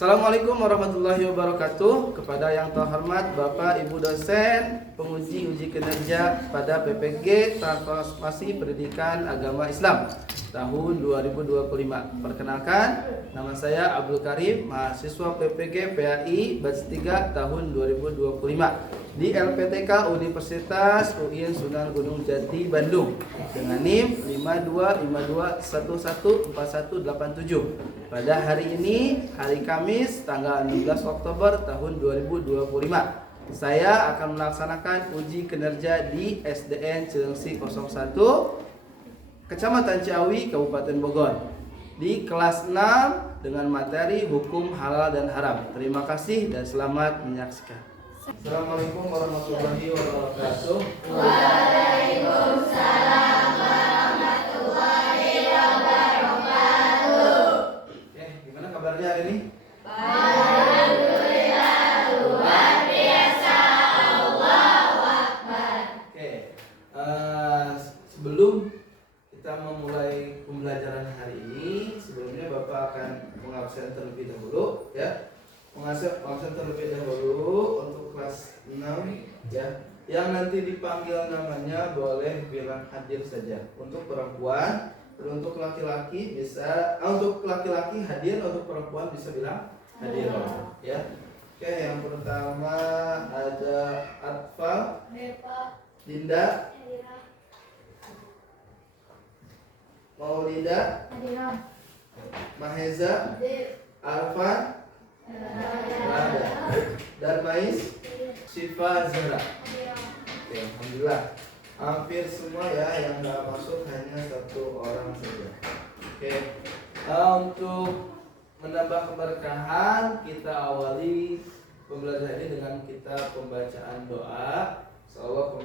Assalamualaikum warahmatullahi wabarakatuh. Kepada yang terhormat Bapak Ibu dosen penguji uji kinerja pada PPG Transformasi Pendidikan Agama Islam tahun 2025. Perkenalkan, nama saya Abdul Karim, mahasiswa PPG PAI batch 3 tahun 2025 di LPTK Universitas UIN Sunan Gunung Jati Bandung dengan NIM 5252114187. Pada hari ini, hari Kamis, tanggal 16 Oktober tahun 2025, saya akan melaksanakan uji kinerja di SDN Cilengsi 01, Kecamatan Ciawi, Kabupaten Bogor, di kelas 6 dengan materi hukum halal dan haram. Terima kasih dan selamat menyaksikan. Assalamualaikum warahmatullahi wabarakatuh. Waalaikumsalam warahmatullahi wabarakatuh. Gimana kabarnya hari ini? Alhamdulillah, luar biasa. Allahu Akbar. Sebelum kita memulai pembelajaran hari ini, sebelumnya Bapak akan mengabsen terlebih dahulu, ya. Mengabsen terlebih dahulu untuk kelas 6, ya. Yang nanti dipanggil namanya boleh bilang hadir saja. Untuk perempuan, untuk laki-laki bisa, untuk laki-laki hadir, untuk perempuan bisa bilang hadir, ya. Oke, yang pertama ada Atfal, Dinda, Maulida, Maheza, Arfan, Rada, Darmais, Syifa, Zahra. Oke, alhamdulillah. Hampir semua ya, yang nggak masuk hanya satu orang saja. Oke, untuk menambah keberkahan, kita awali pembelajaran ini dengan kita pembacaan doa. Insyaallah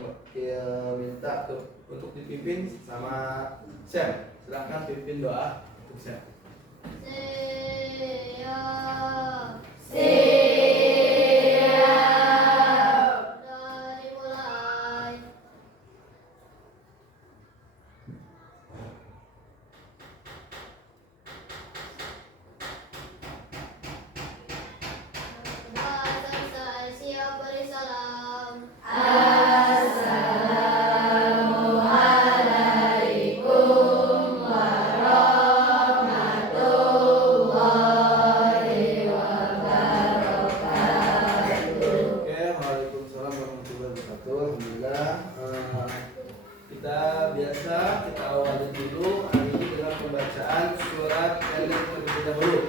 minta untuk dipimpin sama Sam. Silahkan pimpin doa untuk Sam. Siap. Dari mulai. Selesai, siap beri salam. Assalamualaikum warahmatullahi wabarakatuh. Oke, waalaikumsalam warahmatullahi wabarakatuh. Alhamdulillah. Kita biasa kita awali dulu hari ini dengan pembacaan surat pendek terlebih dahulu.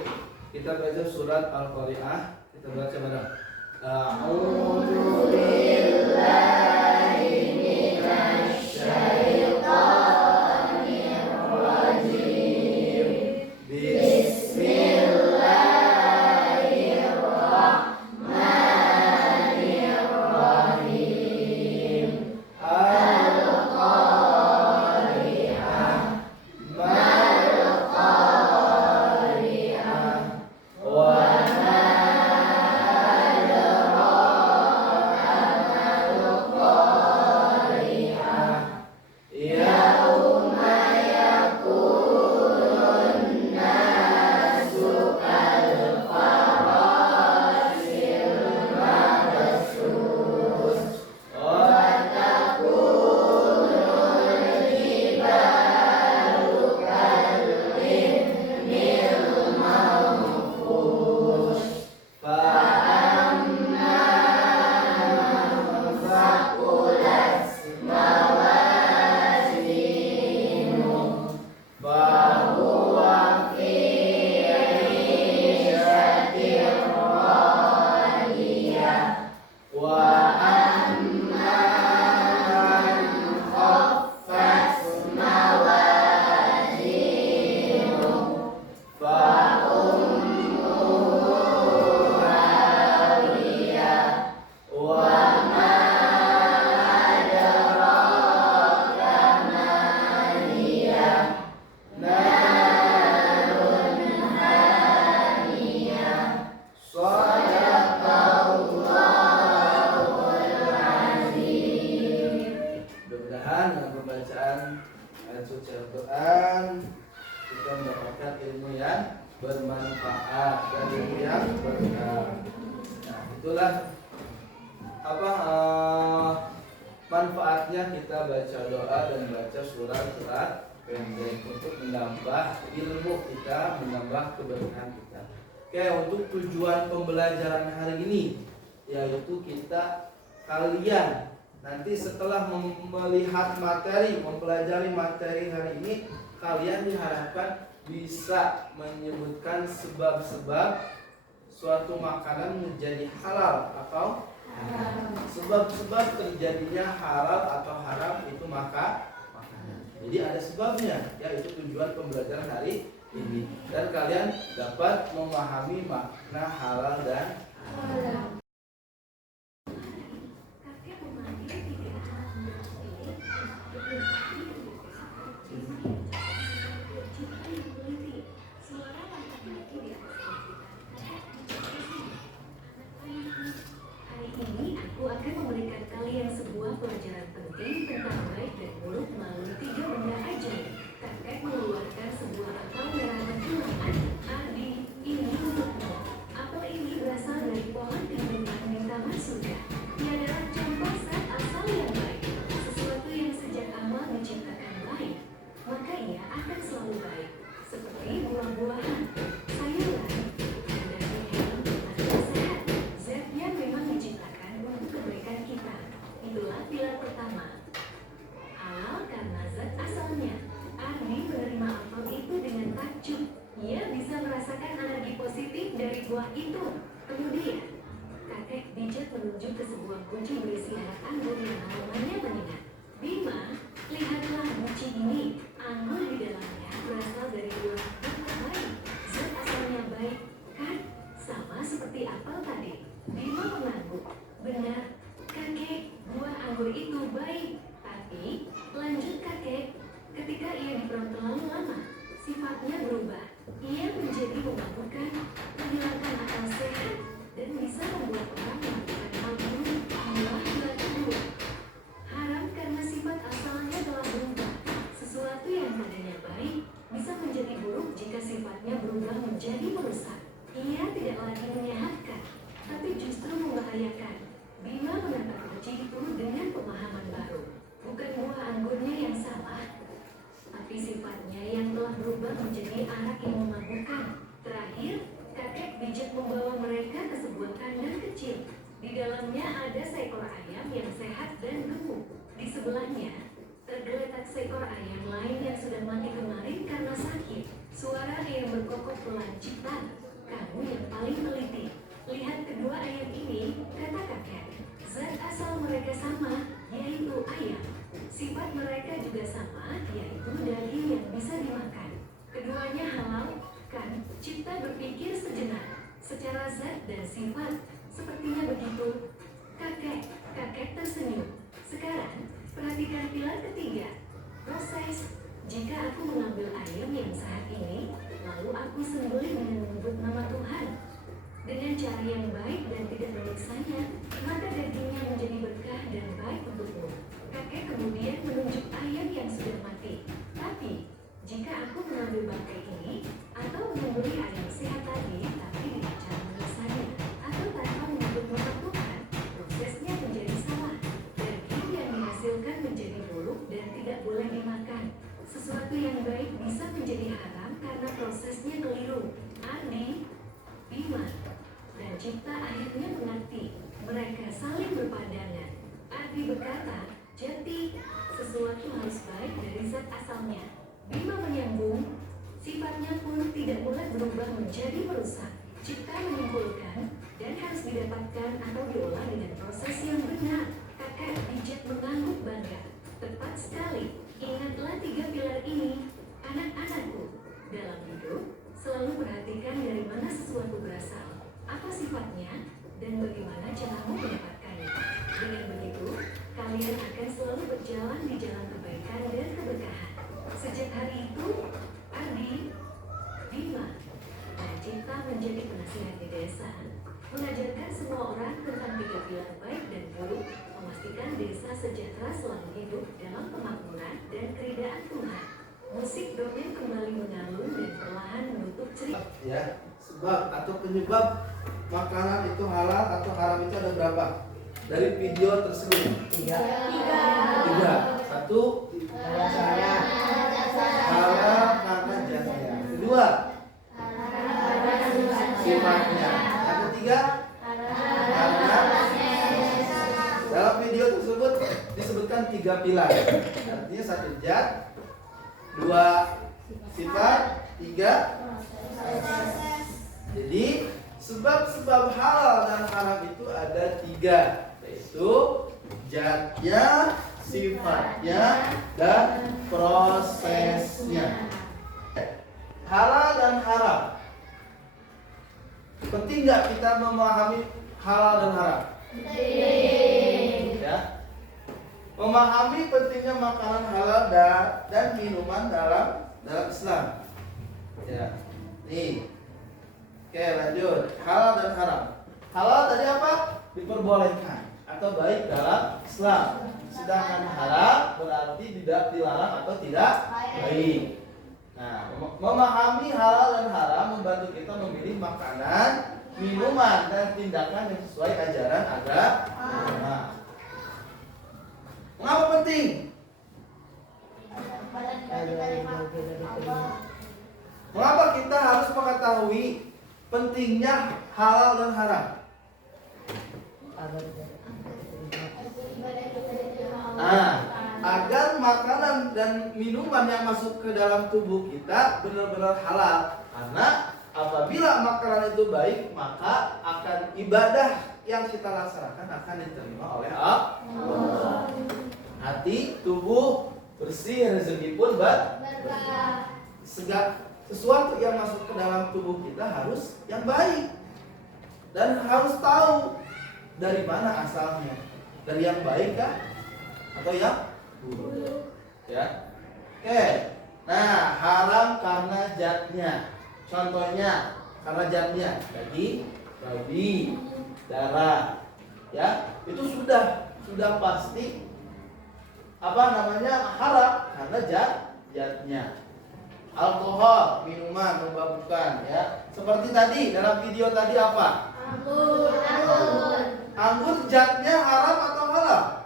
Kita baca surat Al-Qari'ah. Kita baca bareng. A'udzu billahi minasy syaithanir rajim. Bismillahirrahmanirrahim. Al-Qari'ah, Mal-Qari'ah, wa ma adraka mal-Qari'ah. Yauma yakunun nasu kalfarasil mabsus wa takunul jibalu kal'ihnil manfush fa amma man thaqulat mawazinuhu fahuwa fi 'ishatin radiyah wa amma man khaffat mawazinuhu fa ummuhu hawiyah wa ma adraka ma hiya narun hamiyah. Shadaqallahul azim. Mudah-mudahan dengan pembacaan ayat suci Al-Quran kita mendapatkan ilmu yang bermanfaat dan ilmu yang berkah. Nah, itulah apa manfaatnya kita baca doa dan baca surat-surat pendek untuk menambah ilmu kita, menambah keberkahan kita. Oke, untuk tujuan pembelajaran hari ini yaitu kalian nanti setelah melihat materi, mempelajari materi hari ini, kalian diharapkan bisa menyebutkan sebab-sebab suatu makanan menjadi halal atau sebab-sebab terjadinya halal atau haram itu makanan. Jadi ada sebabnya, yaitu tujuan pembelajaran hari ini, dan kalian dapat memahami makna halal dan haram. Pelajaran penting tentang baik dan buruk melalui 3 benda ajaib. Kakek mengeluarkan sebuah apel merah menculangan. Ardi, ini untukmu. Apel ini berasal dari pohon kehidupan di taman surga. Ia adalah contoh zat asal yang baik. Sesuatu yang sejak awal diciptakan baik, maka ia akan selalu baik. Seperti buah-buahan, sayuran, dan daging hewan atau sehat. Zatnya memang diciptakan untuk kebaikan kita. Itulah pilar pertama. Halal karena zat asalnya. Ardi menerima apel itu dengan takjub. Ia bisa merasakan energi positif dari buah itu. Kemudian, kakek bijak menunjuk ke sebuah guci berisi arak anggur yang aromanya menyengat. Bima, lihatlah guci ini. Anggur di dalamnya berasal dari buah yang baik. Zat asalnya baik, kan? Sama seperti apel tadi. Bima mengangguk. Benar, kakek, buah anggur itu baik. Tapi, lanjut kakek, ketika ia diperam terlalu lama, sifatnya berubah. Ia menjadi memabukkan, menghilangkan akal sehat, dan bisa membuat orang melakukan hal buruk. Inilah pilar kedua. Haram karena sifat asalnya telah berubah. Sesuatu yang tadinya baik bisa menjadi buruk jika sifatnya berubah menjadi merusak. Ia tidak lagi menyehatkan, tapi justru membahayakan. Bima menatap guci itu dengan pemahaman baru. Bukan buah anggurnya yang salah, tapi sifatnya yang telah berubah menjadi arak yang memabukkan. Terakhir, kakek bijak membawa mereka ke sebuah kandang kecil. Di dalamnya ada seekor ayam yang sehat dan gemuk. Di sebelahnya, tergeletak seekor ayam lain yang sudah mati kemarin karena sakit. Suara ayam berkokok pelan-citan. Kamu yang paling teliti. Lihat kedua ayam ini, kata kakek. Zat asal mereka sama, yaitu ayam. Sifat mereka juga sama, yaitu daging yang bisa dimakan. Keduanya halal, kan? Cipta berpikir sejenak. Secara zat dan sifat, sepertinya begitu. Kakek tersenyum. Sekarang, perhatikan pilar ketiga. Proses. Jika aku mengambil ayam yang sehat ini, lalu aku sembelih dengan menyebut nama Tuhan dengan cara yang baik dan tidak menyiksanya, maka dagingnya menjadi berkah dan baik untukmu. Kakek kemudian menunjuk ayam yang sudah mati. Tapi, jika aku mengambil bangkai ini, atau menyembelih ayam sehat tadi, tapi dengan cara menyiksanya, atau tanpa menyebut nama Tuhan, prosesnya menjadi salah. Daging yang dihasilkan menjadi buruk dan tidak boleh dimakan. Sesuatu yang baik bisa menjadi haram karena prosesnya keliru. Ardi, Bima, dan Cipta akhirnya mengerti. Mereka saling berpandangan. Ardi berkata, jati, sesuatu harus baik dari zat asalnya. Bima menyambung, sifatnya pun tidak boleh berubah menjadi merusak. Cipta menyimpulkan, dan harus didapatkan atau diolah dengan proses yang benar. Kakek bijak mengangguk bangga. Tepat sekali. Ingatlah 3 pilar ini. Anak-anakku, dalam hidup, selalu perhatikan dari mana sesuatu berasal, apa sifatnya, dan bagaimana caramu mendapatkannya. Dengan begitu, kalian akan selalu berjalan di jalan kebaikan dan keberkahan. Sejak hari itu, Ardi, Bima, dan Cipta menjadi penasihat di desa, mengajarkan semua orang tentang 3 pilar baik dan buruk, memastikan desa sejahtera selalu hidup dalam kemakmuran dan keridaan Tuhan. Musik dongeng kembali mengalun dan perlahan menutup cerita. Ya, sebab atau penyebab makanan itu halal atau haram itu ada berapa? Dari video tersebut. Tiga. Tiga. Satu, halal karena jasanya. Kedua, sifatnya. Yang ketiga, karena dalam video tersebut disebutkan 3 pilar. Artinya 1 zat, 2 sifat, 3 jadi sebab-sebab halal dan haram itu ada 3, yaitu zatnya, sifatnya, dan prosesnya. Halal dan haram. Penting nggak kita memahami halal dan haram? Ya. Memahami pentingnya makanan halal dan minuman dalam Islam. Ya. Nih. Oke, lanjut. Halal dan haram. Halal tadi apa? Diperbolehkan atau baik dalam Islam. Sedangkan haram berarti tidak dilarang atau tidak baik. Nah, memahami halal dan haram membantu kita memilih makanan, minuman, dan tindakan yang sesuai ajaran agama. Mengapa penting? Mengapa kita harus mengetahui pentingnya halal dan haram? Nah, agar makanan dan minuman yang masuk ke dalam tubuh kita benar-benar halal. Karena apabila makanan itu baik, maka akan ibadah yang kita laksanakan akan diterima oleh Allah. Hati, tubuh bersih, rezeki pun sesuatu yang masuk ke dalam tubuh kita harus yang baik dan harus tahu dari mana asalnya, dari yang baik kah atau yang buruk, ya. Oke, nah haram karena zatnya. Contohnya karena zatnya daging, babi, darah, ya itu sudah pasti haram karena zatnya. Alkohol, minuman memabukkan, ya. Seperti tadi dalam video tadi apa? Anggur zatnya haram atau halal?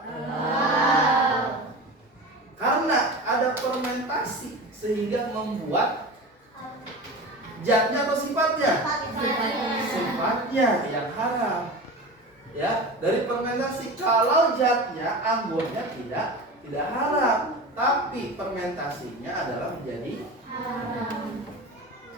Karena ada fermentasi sehingga membuat zatnya atau sifatnya? Sifatnya yang haram. Ya, dari fermentasi. Kalau zatnya anggurnya tidak haram, tapi fermentasinya adalah menjadi haram.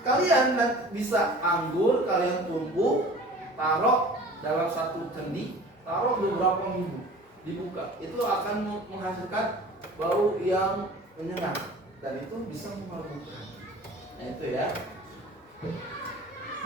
Kalian bisa anggur kalian tumbuk, taruh dalam satu kendi, taruh beberapa minggu, dibuka, itu akan menghasilkan bau yang menyengat dan itu bisa memabukkan. Nah itu ya.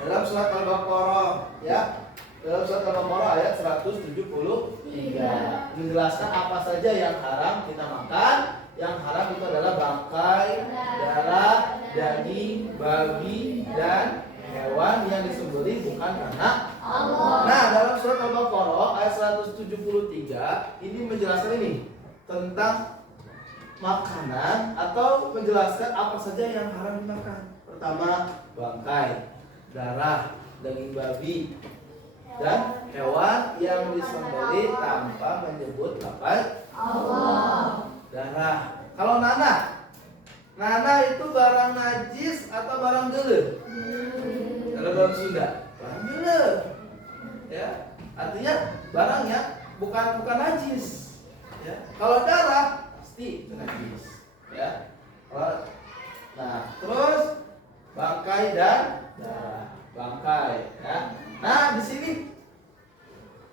Dalam surat Al-Baqarah, ya. Dalam surat Al-Baqarah ayat 173 menjelaskan apa saja yang haram kita makan. Yang haram itu adalah bangkai, darah, daging, babi, dan hewan yang disembelih bukan karena Allah. Nah, dalam surat Al-Baqarah ayat 173 ini menjelaskan ini tentang makanan atau menjelaskan apa saja yang haram dimakan. Pertama, bangkai, darah, daging babi, dan hewan yang disembelih tanpa menyebut lafaz Allah. Darah. Kalau nanah itu barang najis atau barang gele? Kalau dalam Sunda, barang gele. Ya, artinya barang yang bukan najis. Ya. Kalau darah pasti itu najis. Ya. Nah, terus bangkai dan darah. Bangkai, ya. Nah, di sini.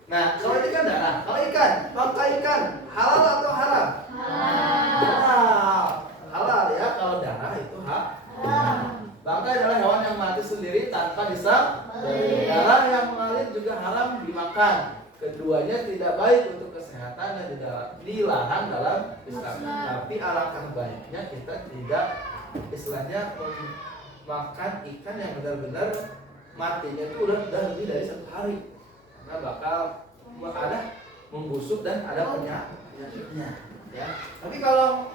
Nah, kalau ini kan darah, kalau ikan, bangkai ikan halal atau haram? Halal ya, kalau darah itu haram. Bangkai adalah hewan yang mati sendiri tanpa disembelih. Darah yang mengalir juga haram dimakan. Keduanya tidak baik untuk kesehatan dan dilarang dalam Islam. Tapi alangkah baiknya kita tidak istilahnya makan ikan yang benar-benar matinya itu udah lebih dari 1 hari. Karena bakal ada membusuk dan ada penyakitnya. Ya. Tapi kalau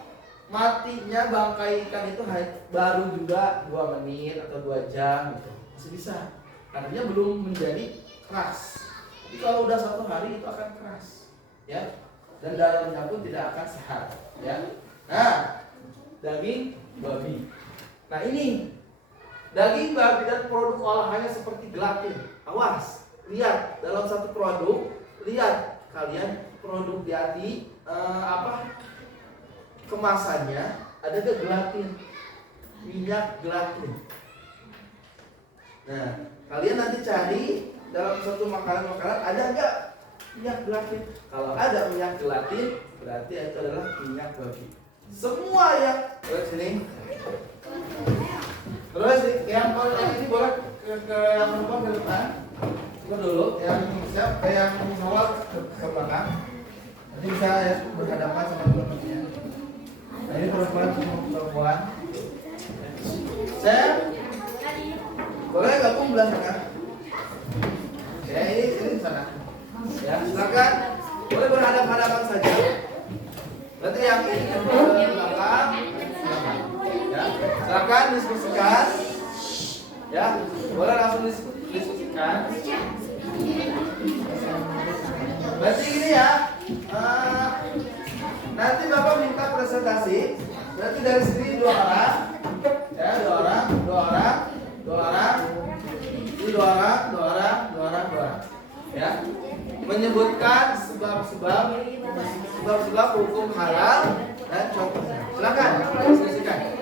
matinya bangkai ikan itu baru juga 2 menit atau 2 jam gitu. Masih bisa. Artinya belum menjadi keras. Tapi kalau udah 1 hari itu akan keras. Ya. Dan dalamnya pun tidak akan sehat, ya. Nah, daging babi. Nah, ini daging babi dan produk olahannya seperti gelatin. Awas, lihat dalam satu produk, lihat kalian produk di hati kemasannya ada ke gelatin, minyak gelatin. Nah, kalian nanti cari dalam satu makanan ada nggak minyak gelatin? Kalau ada minyak gelatin, berarti itu adalah minyak babi. Semua yang sini. Terus yang ini boleh ke yang perempuan ke depan. Coba dulu yang siap yang sholat ke belakang. Nanti bisa ya berhadapan sama perempuannya. Nah ini perempuan. Saya boleh gabung belah sana. Ya ini di sana. Ya silakan. Boleh berhadapan-hadapan saja. Berarti yang ini ke belakang. Ya silakan diskusikan. Ya boleh langsung diskusikan. Berarti gini ya. Nanti Bapak minta presentasi. Berarti dari sini 2 orang. Ya 2 orang. Ini 2 orang. Ya. Menyebutkan sebab-sebab hukum halal dan contohnya. Silakan diskusikan.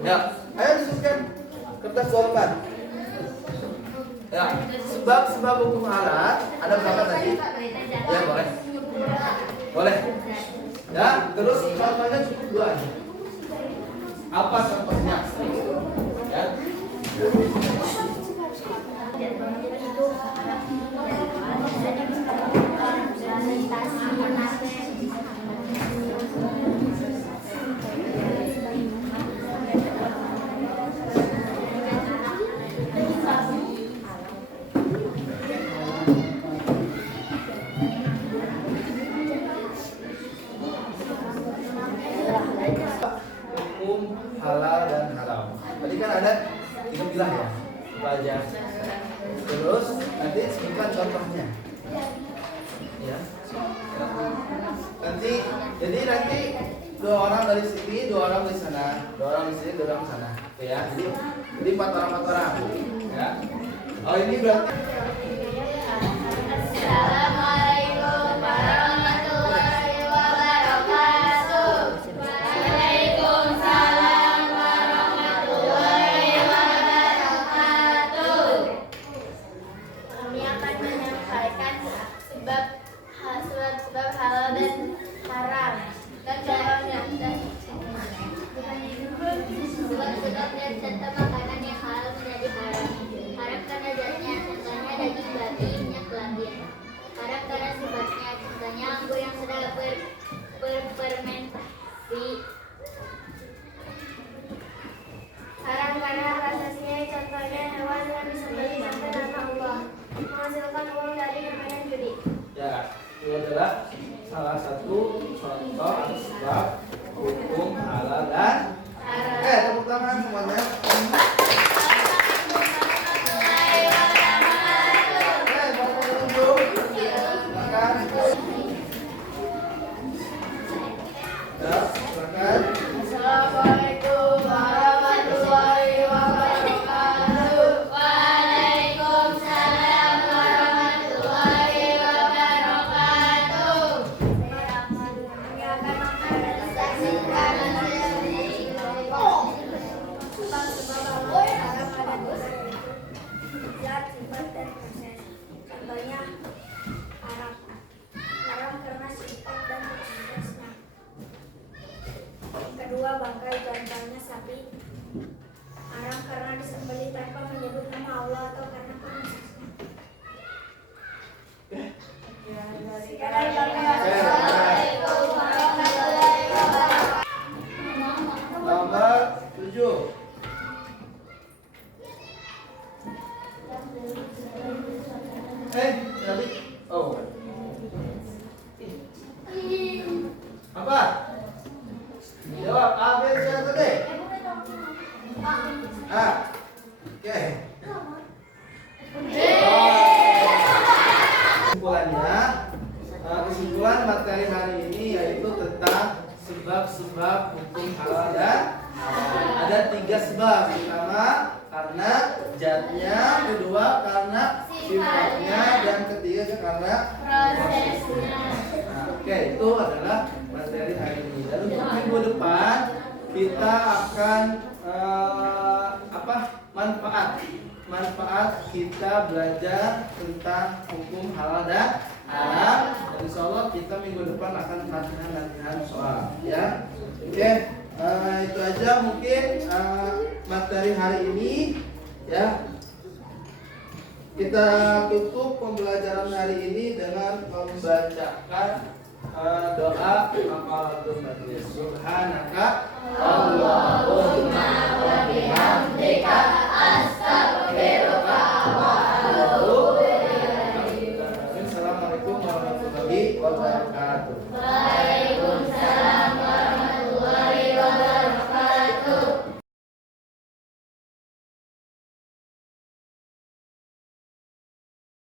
Ya, ayo diskusikan. Kertas bolpen. Ya, sebab-sebab hukum halal ada berapa tadi? Ya, boleh. Boleh. Ya, terus contohnya cukup 2 aja. Apa contohnya? Ya. Hukum halal dan haram. Tadi kan ada 3 bilah ya, apa aja. Terus nanti sebutkan contohnya. Ya. Nanti 2 orang dari sini, 2 orang dari sana, 2 orang di sini, 2 orang di sana. Oke ya. Jadi 4 orang. Ya. Oh ini berarti. Assalamualaikum warahmatullahi wabarakatuh. Waalaikumsalam warahmatullahi wabarakatuh. Kami akan menyampaikan sebab halal dan haram dan contohnya sebab dan contoh makanan yang halal menjadi haram. Haram karena zatnya, contohnya daging babi, minyak gelatin. Haram karena sebabnya, contohnya anggur yang sudah berfermentasi. Haram karena prosesnya, contohnya hewan yang disembelih tanpa nama Allah, menghasilkan uang dari permainan judi. Ya, itu adalah salah satu contoh atau sebab hukum halal dan haram. Tepuk tangan semuanya. Assalamualaikum warahmatullahi wabarakatuh. Waalaikumsalam warahmatullahi wabarakatuh. Kami akan menyaksikan zat, sifat, dan proses. Contohnya haram. Haram karena sifat dan prosesnya. Kedua, bangkai, contohnya sapi. Haram karena disembelih tanpa menyebut nama Allah atau karena prosesnya. Sekarang Assalamualaikum warahmatullahi wabarakatuh. Nomor 7. Tadi. Oh. Apa? Jawab A, B, C, atau D? A. Oke. Kesimpulan materi hari ini yaitu tentang sebab-sebab hukum halal dan haram. Ada 3 sebab. Pertama karena zatnya, kedua karena sifatnya, dan ketiga karena Prosesnya. Nah, oke, itu adalah materi hari ini. Dan untuk minggu depan kita akan manfaat kita belajar tentang hukum halal dan haram. Dan insya Allah kita minggu depan akan latihan soal, ya. Oke, itu aja mungkin materi hari ini, ya. Kita tutup pembelajaran hari ini dengan membacakan doa kafaratul majlis. Subhanaka Allahumma wa bihamdika astaghfiruka wa atubu ilaik. Assalamualaikum warahmatullahi wabarakatuh.